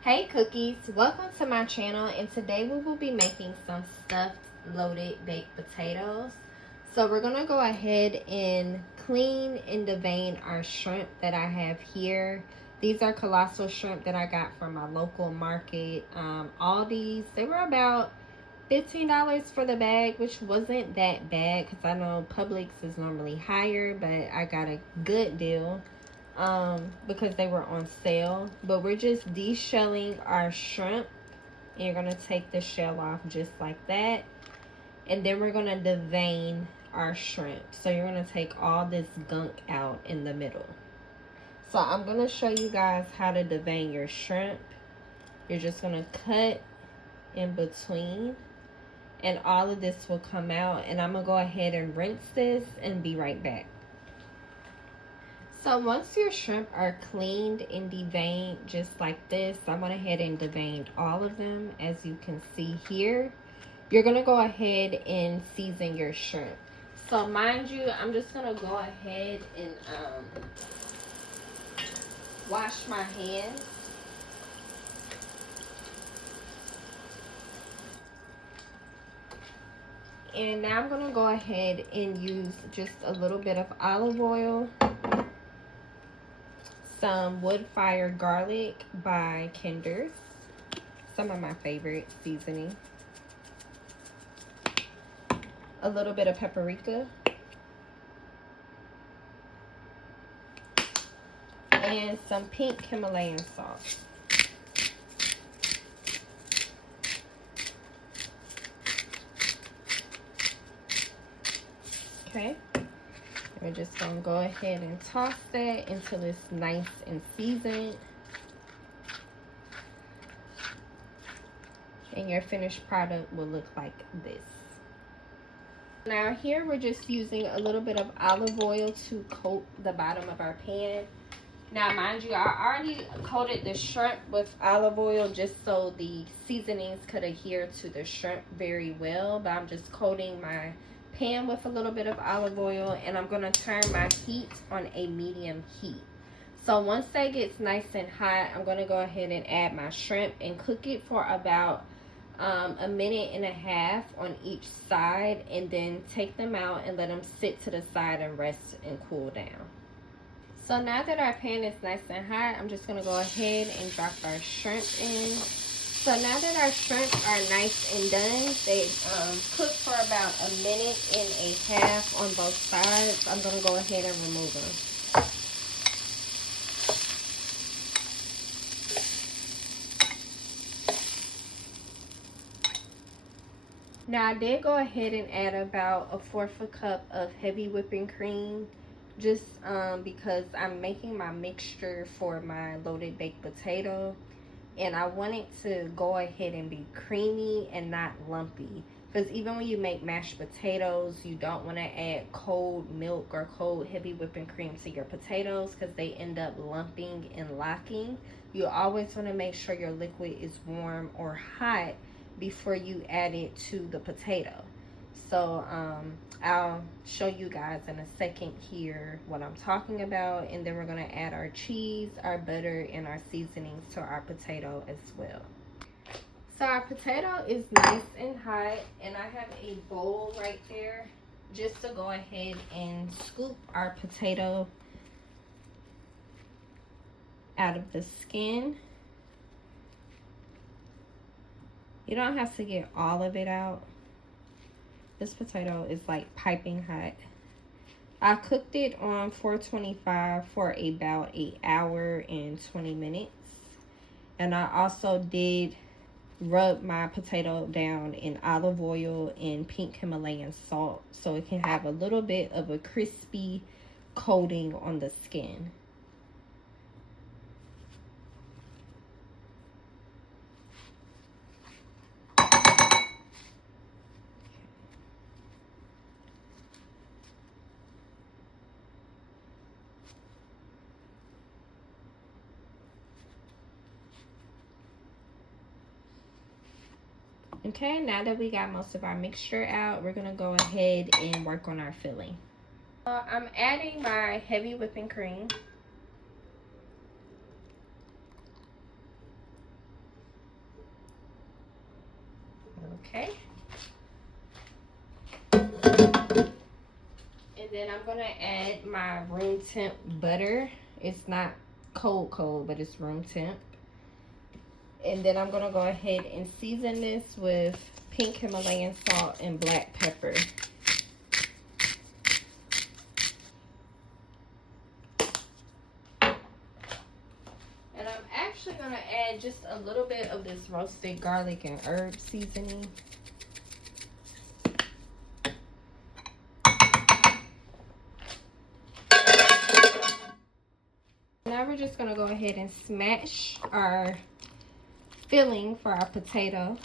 Hey cookies, welcome to my channel, and today we will be making some stuffed loaded baked potatoes. So we're gonna go ahead and clean and devein our shrimp that I have here. These are colossal shrimp that I got from my local market. All these, they were about $15 for the bag, which wasn't that bad because I know Publix is normally higher, but I got a good deal because they were on sale. But we're just deshelling our shrimp, and you're gonna take the shell off just like that, and then we're gonna devein our shrimp. So you're gonna take all this gunk out in the middle. So I'm gonna show you guys how to devein your shrimp. You're just gonna cut in between, and all of this will come out, and I'm gonna go ahead and rinse this and be right back. So once your shrimp are cleaned and deveined just like this, I went ahead and deveined all of them, as you can see here. You're gonna go ahead and season your shrimp. So mind you, I'm just gonna go ahead and wash my hands. And now I'm gonna go ahead and use just a little bit of olive oil, some wood fire garlic by Kinder's, some of my favorite seasoning, a little bit of paprika, and some pink Himalayan salt. Okay, we're just gonna go ahead and toss that until it's nice and seasoned. And your finished product will look like this. Now here we're just using a little bit of olive oil to coat the bottom of our pan. Now mind you, I already coated the shrimp with olive oil just so the seasonings could adhere to the shrimp very well, but I'm just coating my pan with a little bit of olive oil, and I'm going to turn my heat on a medium heat. So once that gets nice and hot, I'm going to go ahead and add my shrimp and cook it for about a minute and a half on each side, and then take them out and let them sit to the side and rest and cool down. So now that our pan is nice and hot, I'm just going to go ahead and drop our shrimp in. So now that our shrimp are nice and done, they cook for about a minute and a half on both sides. I'm going to go ahead and remove them. Now I did go ahead and add about a 1/4 cup of heavy whipping cream, just because I'm making my mixture for my loaded baked potato, and I want it to go ahead and be creamy and not lumpy, because even when you make mashed potatoes, you don't want to add cold milk or cold heavy whipping cream to your potatoes because they end up lumping and locking. You always want to make sure your liquid is warm or hot before you add it to the potato. So I'll show you guys in a second here what I'm talking about, and then we're going to add our cheese, our butter, and our seasonings to our potato as well. So our potato is nice and hot, and I have a bowl right there just to go ahead and scoop our potato out of the skin. You don't have to get all of it out. This potato is like piping hot. I cooked it on 425 for about an hour and 20 minutes. And I also did rub my potato down in olive oil and pink Himalayan salt so it can have a little bit of a crispy coating on the skin. Okay, now that we got most of our mixture out, we're gonna go ahead and work on our filling. I'm adding my heavy whipping cream. Okay. And then I'm gonna add my room temp butter. It's not cold, but it's room temp. And then I'm gonna go ahead and season this with pink Himalayan salt and black pepper. And I'm actually gonna add just a little bit of this roasted garlic and herb seasoning. Now we're just gonna go ahead and smash our filling for our potato.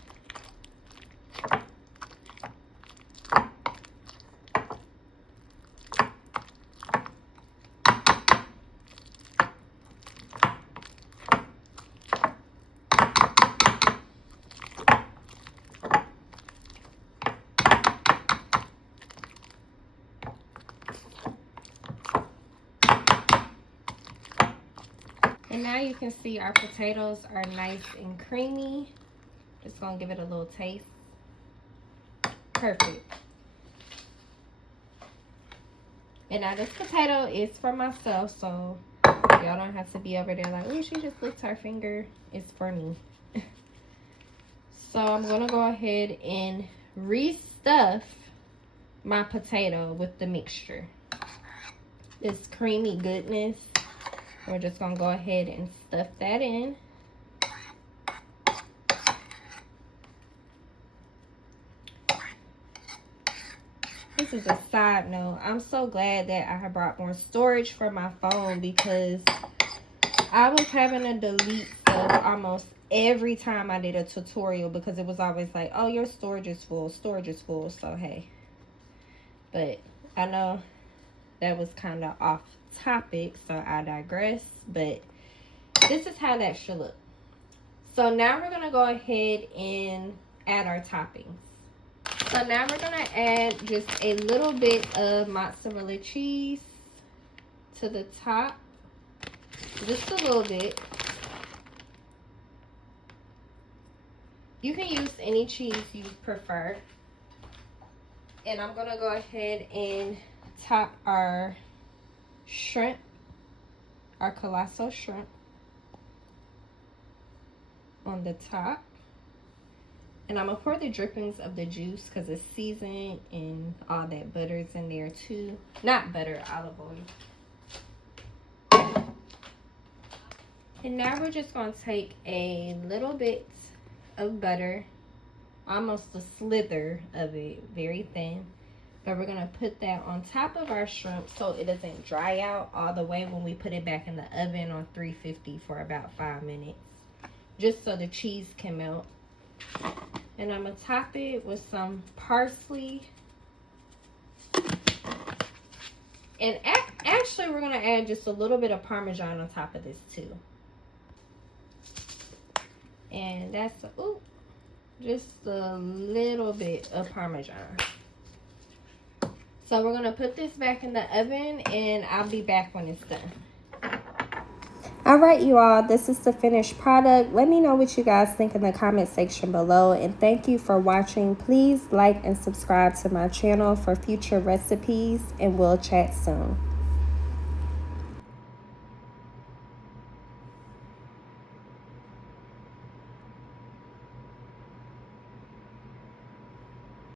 And now you can see our potatoes are nice and creamy. Just gonna give it a little taste. Perfect. And now this potato is for myself, so y'all don't have to be over there like, oh, she just licked her finger. It's for me. So I'm gonna go ahead and restuff my potato with the mixture. This creamy goodness. We're just gonna go ahead and stuff that in. This is a side note. I'm so glad that I have brought more storage for my phone because I was having to delete stuff almost every time I did a tutorial because it was always like, oh, your storage is full, so hey. But I know that was kind of off topic, so I digress, but this is how that should look. So now we're gonna go ahead and add our toppings. So now we're gonna add just a little bit of mozzarella cheese to the top, just a little bit. You can use any cheese you prefer. And I'm gonna go ahead and top our shrimp, our colossal shrimp on the top. And I'm gonna pour the drippings of the juice because it's seasoned and all that butter's in there too. Not butter, olive oil. And now we're just gonna take a little bit of butter, almost a slither of it, very thin. But we're gonna put that on top of our shrimp so it doesn't dry out all the way when we put it back in the oven on 350 for about 5 minutes. Just so the cheese can melt. And I'm gonna top it with some parsley. And actually we're gonna add just a little bit of Parmesan on top of this too. And that's, just a little bit of Parmesan. So we're gonna put this back in the oven and I'll be back when it's done. All right, you all, this is the finished product. Let me know what you guys think in the comment section below. And thank you for watching. Please like and subscribe to my channel for future recipes and we'll chat soon.